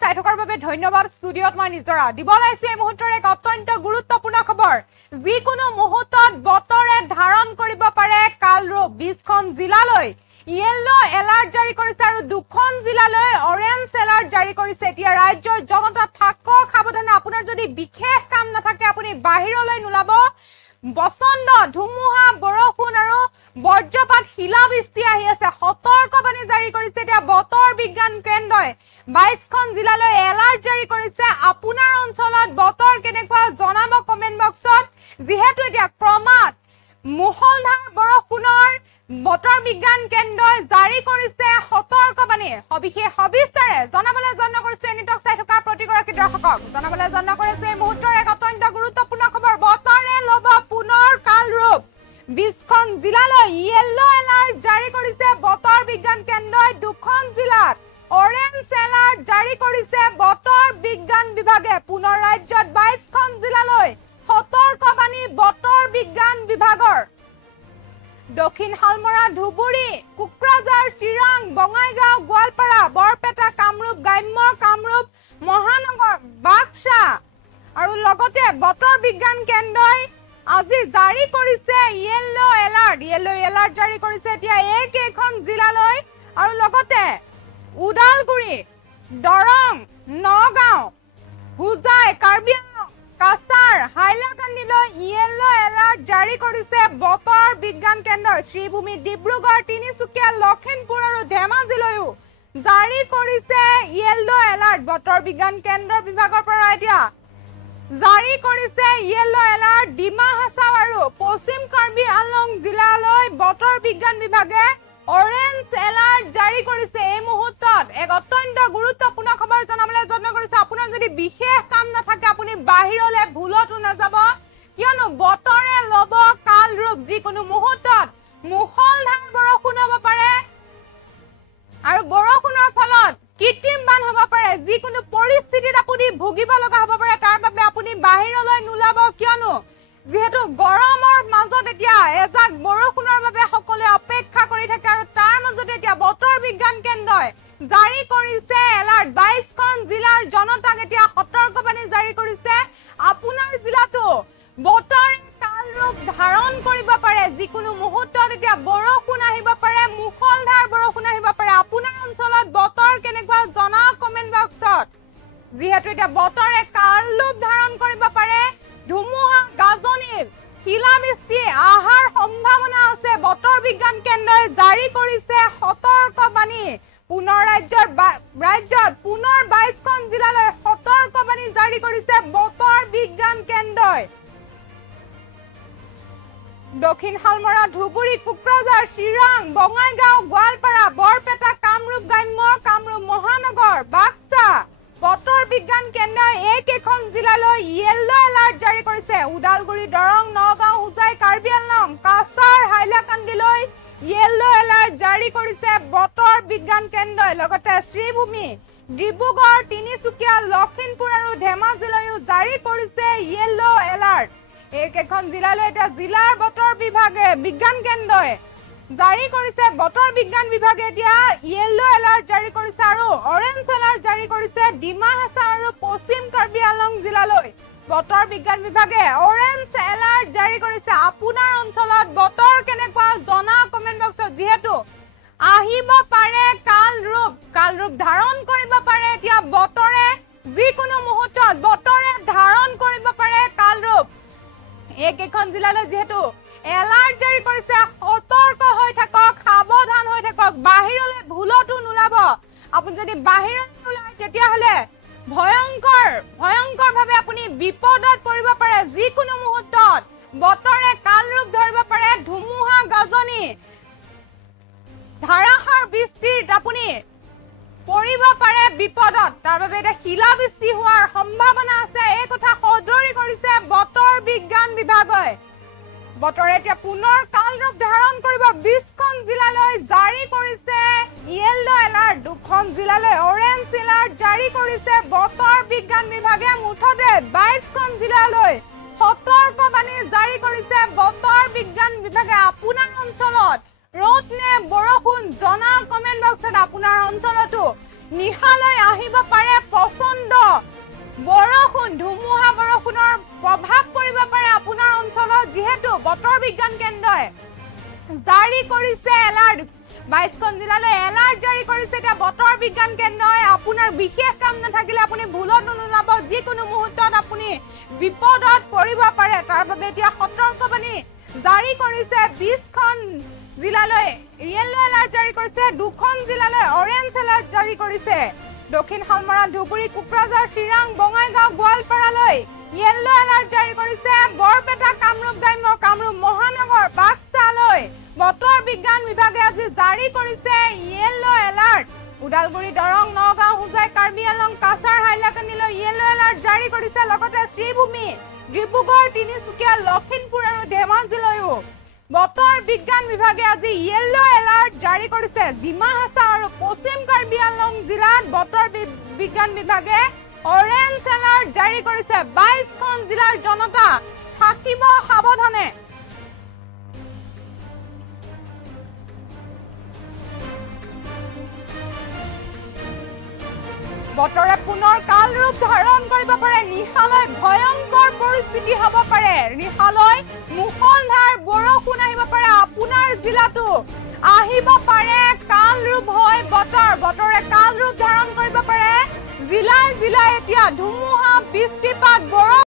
চাই থকাৰ বাবে ধন্যবাদ ষ্টুডিঅত মই নিজৰা দিব লাইছো এই মুহূৰ্তৰ এক অত্যন্ত গুৰুত্বপূৰ্ণ খবৰ যিকোনো মুহূৰ্তত বতৰে ধাৰণ কৰিব পাৰে কালৰূপ 20খন জিলালৈ ইয়েলো এলাৰ্ট জাৰি কৰিছে আৰু দুখন জিলালৈ অৰেঞ্জ এলাৰ্ট জাৰি কৰিছে এতিয়া ৰাজ্যৰ জনতা থাকক সাৱধানে আপোনাৰ যদি বিশেষ কাম নাথাকে আপুনি বাহিৰলৈ নোলাব বসন্ত ধুমুহা বৰষুণ আৰু বজ্ৰপাত শিলাবৃষ্টি আহি আছে সতৰ্কবাণী জাৰি কৰিছে এতিয়া বতৰ বিজ্ঞান কেন্দ্ৰই 22খন জিলালৈ এলাৰ্ট জাৰি কৰিছে আপোনাৰ অঞ্চলত বতৰ কেনেকুৱা জনাব কমেন্ট বক্সত যেহেতু এতিয়া ক্ৰমাৎ মুহলধাৰ বৰষুণৰ বতৰ বিজ্ঞান কেন্দ্ৰই জাৰি কৰিছে সতৰ্কবাণী সবিশেষ সবিস্তাৰে জনাবলৈ যত্ন কৰিছে এনিটক চাই থকা প্ৰতিগৰাকী দৰ্শকক জনাবলৈ যত্ন কৰিছে এই মুহূৰ্তৰ এক অত্যন্ত গুৰুত্বপূৰ্ণ খবৰ বতৰে ল'ব পুনৰ কালৰূপ 20খন জিলালৈ ইয়েলো এলাৰ্ট জাৰি কৰিছে বতৰ বিজ্ঞান কেন্দ্ৰই দুখন জিলাত অৰেঞ্জ এলাৰ্ট জাৰি কৰিছে বতৰ বিজ্ঞান বিভাগে পুনৰ ৰাজ্যত 22খন জিলালৈ সতৰ্কবাণী বতৰ বিজ্ঞান বিভাগৰ দক্ষিণ হালমৰা ধুবুৰী কুকৰাঝাৰ চিৰাং বঙাইগাঁও গোৱালপাৰা বৰপেটা কামৰূপ গ্ৰাম্য কামৰূপ মহানগৰ বাক্সা আৰু লগতে বতৰ বিজ্ঞান কেন্দ্ৰই আজি জাৰি কৰিছে ইয়েলো এলাৰ্ট জাৰি কৰিছে এতিয়া এইকেইখন জিলালৈ আৰু লগতে উদালগুৰি দৰং নগাঁও হুজাই কাৰ্বি আংলং কাছাৰ হাইলাকান্দিলৈ ইয়েলো এলাৰ্ট জাৰি কৰিছে বতৰ বিজ্ঞান কেন্দ্ৰই শ্ৰীভূমি ডিব্ৰুগড় তিনিচুকীয়া লখিমপুৰ আৰু ধেমাজিলৈও জাৰি কৰিছে ইয়েলো এলাৰ্ট বতৰ বিজ্ঞান কেন্দ্ৰ বিভাগৰ পৰা এতিয়া জাৰি কৰিছে ইয়েলো এলাৰ্ট ডিমা হাছাও আৰু পশ্চিম কাৰ্বি আংলং জিলালৈ বতৰ বিজ্ঞান বিভাগে অৰেঞ্জ এলাৰ্ট জাৰি কৰিছে এই মুহূৰ্তত এক অত্যন্ত গুৰুত্বপূৰ্ণ খবৰ জনাবলৈ যত্ন কৰিছে আপোনাৰ যদি বিশেষ কাম নাথাকে আপুনি বাহিৰলৈ ভুলতো নাযাব কিয়নো বতৰে ল'ব কালৰূপ যিকোনো মুহূৰ্তত মুহলধাৰ বৰষুণ হ'ব পাৰে আৰু বৰষুণৰ ফলত কৃত্ৰিম বান হ'ব পাৰে যিকোনো পৰিস্থিতিত আপুনি ভুগিব লগা হ'ব পাৰে তাৰ বাবে আপুনি বাহিৰলৈ নোলাব কিয়নো যেহেতু গৰমৰ মাজত এতিয়া এজাক বৰষুণৰ বাবে সকলোৱে অপেক্ষা কৰি থাকে আৰু তাৰ মাজতে এতিয়া বতৰ বিজ্ঞান কেন্দ্ৰই জাৰি কৰিছে এলাৰ্ট 22খন জিলাৰ জনতাক এতিয়া সতৰ্কবাণী জাৰি কৰিছে আপোনাৰ জিলাতো বতৰ কালৰূপ ধাৰণ কৰিব পাৰে যিকোনো মুহূৰ্তত এতিয়া বৰষুণ আহিব পাৰে মুহলধাৰ বৰষুণ আহিব পাৰে আপোনাৰ অঞ্চলত বতৰ কেনেকুৱা জনা কমেন্ট বক্সত যেহেতু এতিয়া বতৰে কালৰূপ ধাৰণ কৰিব পাৰে ধুমুহা গাজনিৰ শিলাবৃষ্টি আহাৰ সম্ভাৱনা আছে বতৰ বিজ্ঞান কেন্দ্ৰই জাৰি কৰিছে সতৰ্কবাণী পুনৰ ৰাজ্যত পুনৰ 22খন জিলালৈ সতৰ্কবাণী জাৰি কৰিছে বতৰ বিজ্ঞান কেন্দ্ৰই দক্ষিণ হালমৰা ধুবুৰী কুকৰাঝাৰ চিৰাং বঙাইগাঁও গোৱালপাৰা বৰপেটা কামৰূপ গ্ৰাম্য কামৰূপ মহানগৰ বাক্সা বতৰ বিজ্ঞান কেন্দ্ৰই এইকেইখন জিলালৈ ইয়েলো এলাৰ্ট জাৰি কৰিছে উদালগুৰি দৰং নগাঁও হুজাই কাৰ্বি আংলং কাছাৰ হাইলাকান্দিলৈ ইয়েলো এলাৰ্ট জাৰি কৰিছে বতৰ বিজ্ঞান কেন্দ্ৰই লগতে শ্ৰীভূমি ডিব্ৰুগড় তিনিচুকীয়া লখিমপুৰ আৰু ধেমাজিলৈও জাৰি কৰিছে ইয়েলো এলাৰ্ট এইকেইখন জিলালৈ এতিয়া জিলাৰ বতৰ বিভাগে বিজ্ঞান কেন্দ্ৰই জাৰি কৰিছে বতৰ বিজ্ঞান বিভাগে এতিয়া ইয়েলো এলাৰ্ট জাৰি কৰিছে আৰু অৰেঞ্জ এলাৰ্ট জাৰি কৰিছে ডিমা হাছাও আৰু পশ্চিম কাৰ্বি আংলং জিলালৈ বতৰ বিজ্ঞান বিভাগে অৰেঞ্জ এলাৰ্ট জাৰি কৰিছে আপোনাৰ অঞ্চলত বতৰ কেনেকুৱা জনা কমেন্ট বক্সত যেহেতু আহিব পাৰে কালৰূপ ধাৰণ কৰিব পাৰে এতিয়া বতৰে যিকোনো মুহূৰ্তত বতৰে ধাৰণ কৰিব পাৰে কালৰূপ এইকেইখন জিলালৈ যেহেতু এলাৰ্ট জাৰি কৰিছে সতৰ্ক হৈ থাকক সাৱধান হৈ থাকক বাহিৰলৈ ভুলতো নোলাব আপুনি যদি বাহিৰত ওলাই তেতিয়াহ'লে ভয়ংকৰভাৱে আপুনি বিপদত পৰিব পাৰে যিকোনো মুহূৰ্তত বতৰে কালৰূপ ধৰিব পাৰে ধুমুহা গাজনি ধাৰাসাৰ বৃষ্টিত আপুনি পৰিব পাৰে বিপদত তাৰ বাবে এটা শিলাবৃষ্টি হোৱাৰ সম্ভাৱনা আছে এই কথা সদৰি কৰিছে বতৰ বিজ্ঞান বিভাগে বতৰে এতিয়া পুনৰ কালৰূপ ধাৰণ কৰিব 20খন জিলালৈ জাৰি কৰিছে ইয়েলো এলাৰ্ট দুখন জিলালৈ অৰেঞ্জ এলাৰ্ট জাৰি কৰিছে বতৰ বিজ্ঞান বিভাগে মুঠতে 22খন জিলালৈ সতৰ্কবাণী জাৰি কৰিছে বতৰ বিজ্ঞান বিভাগে আপোনাৰ অঞ্চলত ৰ'দ নে বৰষুণ জনা কমেন্ট বক্সত আপোনাৰ অঞ্চলতো নিহালৈ আহিব পাৰে 22খন জিলালৈ এলাৰ্ট জাৰি কৰিছে এতিয়া বতৰ বিজ্ঞান কেন্দ্ৰই আপোনাৰ বিশেষ কাম নাথাকিলে আপুনি ভুলত নোলাব যিকোনো মুহূৰ্তত আপুনি বিপদত পৰিব পাৰে তাৰ বাবে এতিয়া সতৰ্কবাণী জাৰি কৰিছে 20খন জিলালৈ য়েলো এলাৰ্ট জাৰি কৰিছে 2খন জিলালৈ অৰেঞ্জ এলাৰ্ট জাৰি কৰিছে দক্ষিণ শালমৰা ধুবুৰী কোকৰাঝাৰ চিৰাং বঙাইগাঁও গোৱালপাৰালৈ য়েলো এলাৰ্ট জাৰি কৰিছে বৰপেটা কামৰূপ গ্ৰাম্য কামৰূপ মহানগৰ বাক্সালৈ বতৰ বিজ্ঞান বিভাগে আজি জাৰি কৰিছে য়েলো এলাৰ্ট উদালগুৰি দৰং নগাঁও হুজাই কাৰ্বি আলং কাছাৰ হাইলাকান্দিলৈ য়েলো এলাৰ্ট জাৰি কৰিছে লগতে শ্ৰীভূমি ডিব্ৰুগড় তিনিচুকীয়া লখিমপুৰ আৰু ধেমাজিলৈও বতৰ বিজ্ঞান বিভাগে আজি য়েলো এলাৰ্ট জাৰি কৰিছে ডিমা হাছাও আৰু পশ্চিম কাৰ্বি আলং জিলাত বতৰ বিজ্ঞান বিভাগে অৰেঞ্জ এলাৰ্ট জাৰি কৰিছে 22খন জিলাৰ জনতা থাকিব সাৱধানে বতৰে পুনৰ কাল ৰূপ ধাৰণ কৰিব পাৰে নিশালৈ ভয়ংকৰ পৰিস্থিতি হ'ব পাৰে নিশালৈ মুষলধাৰ বৰষুণ আহিব পাৰে আপোনাৰ জিলাতো আহিব পাৰে কাল ৰূপ হয় বতৰে কাল ৰূপ ধাৰণ কৰিব পাৰে জিলাই জিলাই এতিয়া ধুমুহা বৃষ্টিপাত